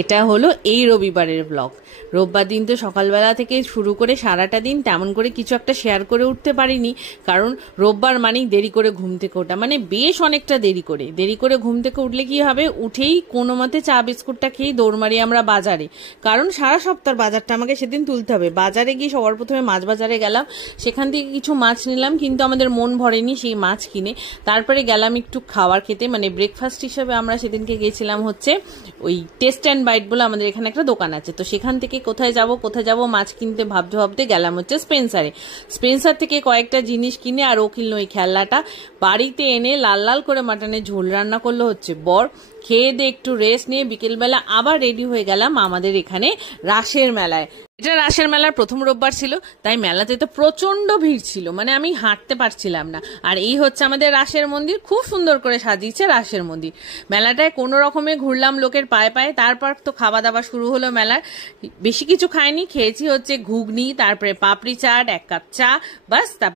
এটা হলো এই রবিবারের ব্লগ। রোববার দিন তো সকালবেলা থেকে শুরু করে সারাটা দিন তেমন করে কিছু একটা শেয়ার করে উঠতে পারিনি, কারণ রোববার মানেই দেরি করে ঘুম থেকে ওঠা, মানে বেশ অনেকটা দেরি করে ঘুম থেকে উঠলে কি হবে, উঠেই কোনো মতে চা বিস্কুটটা খেয়েই দৌড় মারি আমরা বাজারে, কারণ সারা সপ্তাহ বাজারটা আমাকে সেদিন তুলতে হবে। বাজারে গিয়ে সবার প্রথমে মাছ বাজারে গেলাম, সেখান থেকে কিছু মাছ নিলাম, কিন্তু আমাদের মন ভরেনি সেই মাছ কিনে। তারপরে গেলাম একটু খাবার খেতে, মানে ব্রেকফাস্ট হিসেবে আমরা সেদিনকে গেছিলাম হচ্ছে ওই টেস্ট অ্যান্ড বাইট বলে আমাদের এখানে একটা দোকান আছে, তো সেখান থেকে কোথায় যাব মাছ কিনতে ভাবতে ভাবতে গেলাম হচ্ছে স্পেন্সার থেকে কয়েকটা জিনিস কিনে, আর ও কিনলো ওই খেলনাটা। বাড়িতে এনে লাল লাল করে মাটনের ঝোল রান্না করলো হচ্ছে বর। খেয়ে দিয়ে একটু রেস্ট নিয়ে বিকেলবেলা আবার রেডি হয়ে গেলাম আমাদের এখানে রাসের মেলায়। এটা রাসের মেলার প্রথম রোববার ছিল, তাই মেলাতে তো প্রচন্ড ভিড় ছিল, মানে আমি হাঁটতে পারছিলাম না। আর এই হচ্ছে আমাদের রাসের মন্দির, খুব সুন্দর করে সাজিয়েছে রাসের মন্দির। মেলাটায় কোনো রকমে ঘুরলাম লোকের পায়ে পায়ে, তারপর তো খাওয়া দাওয়া শুরু হলো মেলার। বেশি কিছু খাইনি, খেয়েছি হচ্ছে ঘুগনি, তারপরে পাপড়ি চাট, এক কাপ চা, বাস।